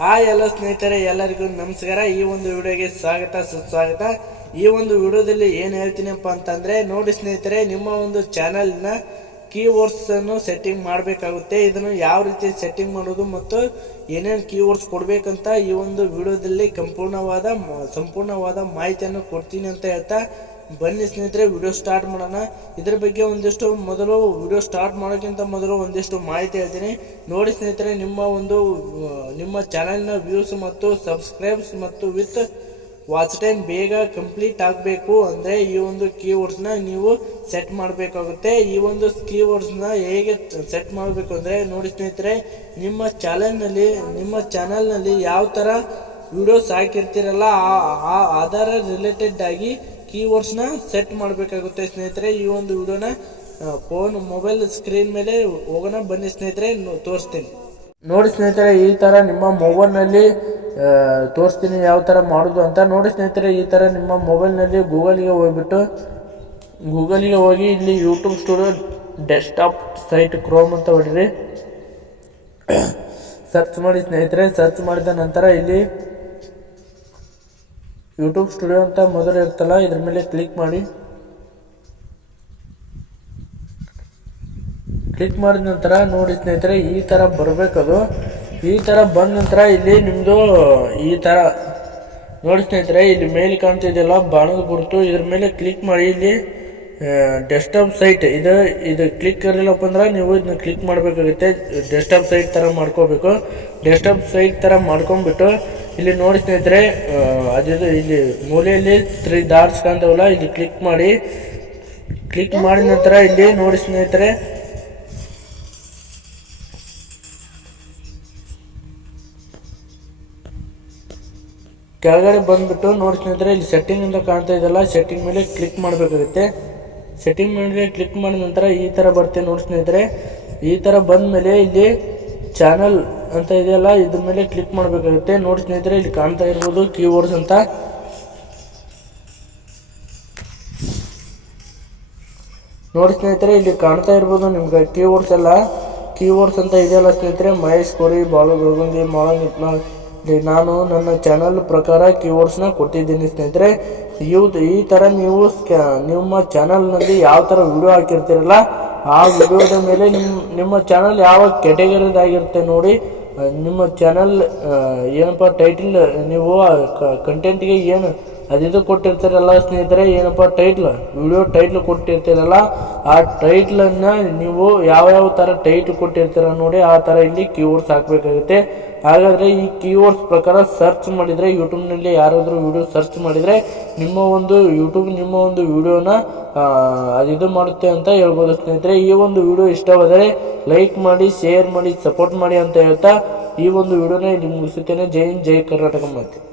Hi ಎಲ್ಲ ಸ್ನೇಹಿತರೆ, ಎಲ್ಲರಿಗೂ ನಮಸ್ಕಾರ. ಈ ಒಂದು ವಿಡಿಯೋಗೆ ಸ್ವಾಗತ, ಸುಸ್ವಾಗತ. ಈ ಒಂದು ವಿಡಿಯೋದಲ್ಲಿ ಏನು ಹೇಳ್ತೀನಪ್ಪ ಅಂತಂದರೆ, ನೋಡಿ ಸ್ನೇಹಿತರೆ, ನಿಮ್ಮ ಒಂದು ಚಾನಲ್ನ ಕೀವರ್ಡ್ಸ್ ಅನ್ನು ಸೆಟ್ಟಿಂಗ್ ಮಾಡಬೇಕಾಗುತ್ತೆ. ಇದನ್ನು ಯಾವ ರೀತಿ ಸೆಟ್ಟಿಂಗ್ ಮಾಡೋದು ಮತ್ತು ಏನೇನು ಕೀವರ್ಡ್ಸ್ ಕೊಡಬೇಕಂತ ಈ ಒಂದು ವಿಡಿಯೋದಲ್ಲಿ ಸಂಪೂರ್ಣವಾದ ಸಂಪೂರ್ಣವಾದ ಮಾಹಿತಿಯನ್ನು ಕೊಡ್ತೀನಿ ಅಂತ ಹೇಳ್ತಾ ಬನ್ನಿ ಸ್ನೇಹಿತರೆ ವಿಡಿಯೋ ಸ್ಟಾರ್ಟ್ ಮಾಡೋಣ. ಇದ್ರ ಬಗ್ಗೆ ಒಂದಿಷ್ಟು ಮೊದಲು ವಿಡಿಯೋ ಸ್ಟಾರ್ಟ್ ಮಾಡೋಕ್ಕಿಂತ ಮೊದಲು ಒಂದಿಷ್ಟು ಮಾಹಿತಿ ಹೇಳ್ತೀನಿ. ನೋಡಿ ಸ್ನೇಹಿತರೆ, ನಿಮ್ಮ ಒಂದು ನಿಮ್ಮ ಚಾನಲ್ನ ವ್ಯೂಸ್ ಮತ್ತು ಸಬ್ಸ್ಕ್ರೈಬ್ಸ್ ಮತ್ತು ವಿತ್ ವಾಚ್ ಟೈಮ್ ಬೇಗ ಕಂಪ್ಲೀಟ್ ಆಗಬೇಕು ಅಂದರೆ ಈ ಒಂದು ಕೀವರ್ಡ್ಸ್ನ ನೀವು ಸೆಟ್ ಮಾಡಬೇಕಾಗುತ್ತೆ. ಈ ಒಂದು ಕೀವರ್ಡ್ಸ್ನ ಹೇಗೆ ಸೆಟ್ ಮಾಡಬೇಕು ಅಂದರೆ ನೋಡಿ ಸ್ನೇಹಿತರೆ, ನಿಮ್ಮ ಚಾನಲ್ನಲ್ಲಿ ನಿಮ್ಮ ಚಾನಲ್ನಲ್ಲಿ ಯಾವ ಥರ ವಿಡಿಯೋಸ್ ಹಾಕಿರ್ತೀರಲ್ಲ, ಆ- ಆ- ಅದರ ರಿಲೇಟೆಡ್ ಆಗಿ ಕೀವರ್ಡ್ಸ್ನ ಸೆಟ್ ಮಾಡಬೇಕಾಗುತ್ತೆ ಸ್ನೇಹಿತರೆ. ಈ ಒಂದು ವಿಡಿಯೋನ ಫೋನ್ ಮೊಬೈಲ್ ಸ್ಕ್ರೀನ್ ಮೇಲೆ ಹೋಗೋಣ. ಬನ್ನಿ ಸ್ನೇಹಿತರೆ ತೋರಿಸ್ತೀನಿ. ನೋಡಿ ಸ್ನೇಹಿತರೆ, ಈ ಥರ ನಿಮ್ಮ ಮೊಬೈಲ್ನಲ್ಲಿ ತೋರಿಸ್ತೀನಿ ಯಾವ ಥರ ಮಾಡೋದು ಅಂತ. ನೋಡಿ ಸ್ನೇಹಿತರೆ, ಈ ಥರ ನಿಮ್ಮ ಮೊಬೈಲ್ನಲ್ಲಿ ಗೂಗಲ್ಗೆ ಹೋಗ್ಬಿಟ್ಟು, ಗೂಗಲ್ಗೆ ಹೋಗಿ ಇಲ್ಲಿ YouTube studio desktop site chrome ಅಂತ ಹೊಡಿರಿ. ಸರ್ಚ್ ಮಾಡಿ ಸ್ನೇಹಿತರೆ ಸರ್ಚ್ ಮಾಡಿದ ನಂತರ ಇಲ್ಲಿ ಯೂಟ್ಯೂಬ್ ಸ್ಟುಡಿಯೋ ಅಂತ ಮೊದಲು ಇರ್ತಲ್ಲ ಇದ್ರ ಮೇಲೆ ಕ್ಲಿಕ್ ಮಾಡಿ. ಕ್ಲಿಕ್ ಮಾಡಿದ ನಂತರ ನೋಡಿ ಸ್ನೇಹಿತರೆ, ಈ ಥರ ಬರಬೇಕದು. ಈ ಥರ ಬಂದ ನಂತರ ಇಲ್ಲಿ ನಿಮ್ಮದು ಈ ಥರ ನೋಡಿ ಸ್ನೇಹಿತರೆ, ಇಲ್ಲಿ ಮೇಲೆ ಕಾಣ್ತಿದೆಯಲ್ಲ ಬಾಣದ ಗುರುತು. ಇದ್ರ ಮೇಲೆ ಕ್ಲಿಕ್ ಮಾಡಿ ಇಲ್ಲಿ ಡೆಸ್ಕ್ಟಾಪ್ ಸೈಟ್ ಇದು ಇದು ಕ್ಲಿಕ್ ಇರಲಿಲ್ಲಪ್ಪ ಅಂದ್ರೆ ನೀವು ಇದನ್ನ ಕ್ಲಿಕ್ ಮಾಡಬೇಕಾಗುತ್ತೆ. ಡೆಸ್ಕ್ಟಾಪ್ ಸೈಟ್ ಥರ ಮಾಡ್ಕೋಬೇಕು. ಡೆಸ್ಕ್ಟಾಪ್ ಸೈಟ್ ಥರ ಮಾಡ್ಕೊಂಡ್ಬಿಟ್ಟು ಇಲ್ಲಿ ನೋಡಿ ಸ್ನೇಹಿತರೆ ಅದು ಇಲ್ಲಿ ಮೂಲೆಯಲ್ಲಿ ತ್ರೀ ಡಾಟ್ಸ್ ಕಾಣ್ತಾವಲ್ಲ ಇಲ್ಲಿ ಕ್ಲಿಕ್ ಮಾಡಿ. ಕ್ಲಿಕ್ ಮಾಡಿದ ನಂತರ ಇಲ್ಲಿ ನೋಡಿ ಸ್ನೇಹಿತರೆ. ಕೆಳಗಡೆ ಬಂದ್ಬಿಟ್ಟು ನೋಡಿ ಸ್ನೇಹಿತರೆ ಇಲ್ಲಿ ಸೆಟ್ಟಿಂಗ್ ಅಂತ ಕಾಣ್ತಾ ಇದೆಯಲ್ಲ ಸೆಟ್ಟಿಂಗ್ ಮೇಲೆ ಕ್ಲಿಕ್ ಮಾಡಬೇಕಾಗುತ್ತೆ. ಸೆಟ್ಟಿಂಗ್ ಮೇಲೆ ಕ್ಲಿಕ್ ಮಾಡಿದ ನಂತರ ಈ ಥರ ಬರುತ್ತೆ ನೋಡಿ ಸ್ನೇಹಿತರೆ. ಈ ಥರ ಬಂದ ಮೇಲೆ ಇಲ್ಲಿ ಚಾನಲ್ ಅಂತ ಇದೆಯಲ್ಲ, ಇದ್ರ ಮೇಲೆ ಕ್ಲಿಕ್ ಮಾಡಬೇಕಾಗುತ್ತೆ. ನೋಡಿ ಸ್ನೇಹಿತರೆ, ಇಲ್ಲಿ ಕಾಣ್ತಾ ಇರ್ಬೋದು ಕೀಬೋರ್ಡ್ಸ್ ಅಂತ. ನೋಡಿ ಸ್ನೇಹಿತರೆ, ಇಲ್ಲಿ ಕಾಣ್ತಾ ಇರ್ಬೋದು ನಿಮ್ಗೆ ಕೀಬೋರ್ಡ್ಸ್ ಎಲ್ಲ. ಕೀಬೋರ್ಡ್ಸ್ ಅಂತ ಇದೆಯಲ್ಲ ಸ್ನೇಹಿತರೆ, ಮಹೇಶ್ ಕೋರಿ, ಬಾಲು ಗುರುಗುಂದಿ ಇಲ್ಲಿ ನಾನು ನನ್ನ ಚಾನಲ್ ಪ್ರಕಾರ ಕೀಬೋರ್ಡ್ಸ್ನ ಕೊಟ್ಟಿದ್ದೀನಿ ಸ್ನೇಹಿತರೆ. ಇವ್ದು ಈ ಥರ ನೀವು ಸ್ಕ್ಯಾ ನಿಮ್ಮ ಚಾನಲ್ನಲ್ಲಿ ಯಾವ ಥರ ವಿಡಿಯೋ ಹಾಕಿರ್ತೀರಲ್ಲ, ಆ ವಿಡಿಯೋದ ಮೇಲೆ ನಿಮ್ಮ ನಿಮ್ಮ ಚಾನಲ್ ಯಾವ ಕೆಟಗರಿದಾಗಿರುತ್ತೆ ನೋಡಿ ನಿಮ್ಮ ಚಾನಲ್ ಏನಪ್ಪ ಟೈಟಿಲ್ ನೀವು ಕಂಟೆಂಟ್ಗೆ ಏನು ಅದಿದು ಕೊಟ್ಟಿರ್ತೀರಲ್ಲ ಸ್ನೇಹಿತರೆ, ಏನಪ್ಪ ಟೈಟ್ಲ್ ವಿಡಿಯೋ ಟೈಟ್ಲ್ ಕೊಟ್ಟಿರ್ತೀರಲ್ಲ, ಆ ಟೈಟ್ಲನ್ನು ನೀವು ಯಾವ್ಯಾವ ಥರ ಟೈಟ್ಲ್ ಕೊಟ್ಟಿರ್ತೀರ ನೋಡಿ, ಆ ಥರ ಇಲ್ಲಿ ಕೀವರ್ಡ್ಸ್ ಹಾಕಬೇಕಾಗುತ್ತೆ. ಹಾಗಾದರೆ ಈ ಕೀವರ್ಡ್ಸ್ ಪ್ರಕಾರ ಸರ್ಚ್ ಮಾಡಿದರೆ ಯೂಟ್ಯೂಬ್ನಲ್ಲಿ ಯಾರಾದರೂ ವಿಡಿಯೋ ಸರ್ಚ್ ಮಾಡಿದರೆ, ನಿಮ್ಮ ಒಂದು ಯೂಟ್ಯೂಬ್ ನಿಮ್ಮ ಒಂದು ವಿಡಿಯೋನ ಅದಿದು ಮಾಡುತ್ತೆ ಅಂತ ಹೇಳ್ಬೋದು ಸ್ನೇಹಿತರೆ. ಈ ಒಂದು ವಿಡಿಯೋ ಇಷ್ಟವಾದರೆ ಲೈಕ್ ಮಾಡಿ, ಶೇರ್ ಮಾಡಿ, ಸಪೋರ್ಟ್ ಮಾಡಿ ಅಂತ ಹೇಳ್ತಾ ಈ ಒಂದು ವಿಡಿಯೋನ ಇಲ್ಲಿ ಮುಗಿಸುತ್ತೇನೆ. ಜೈ ಹಿಂದ್, ಜೈ ಕರ್ನಾಟಕ ಮಾತೆ.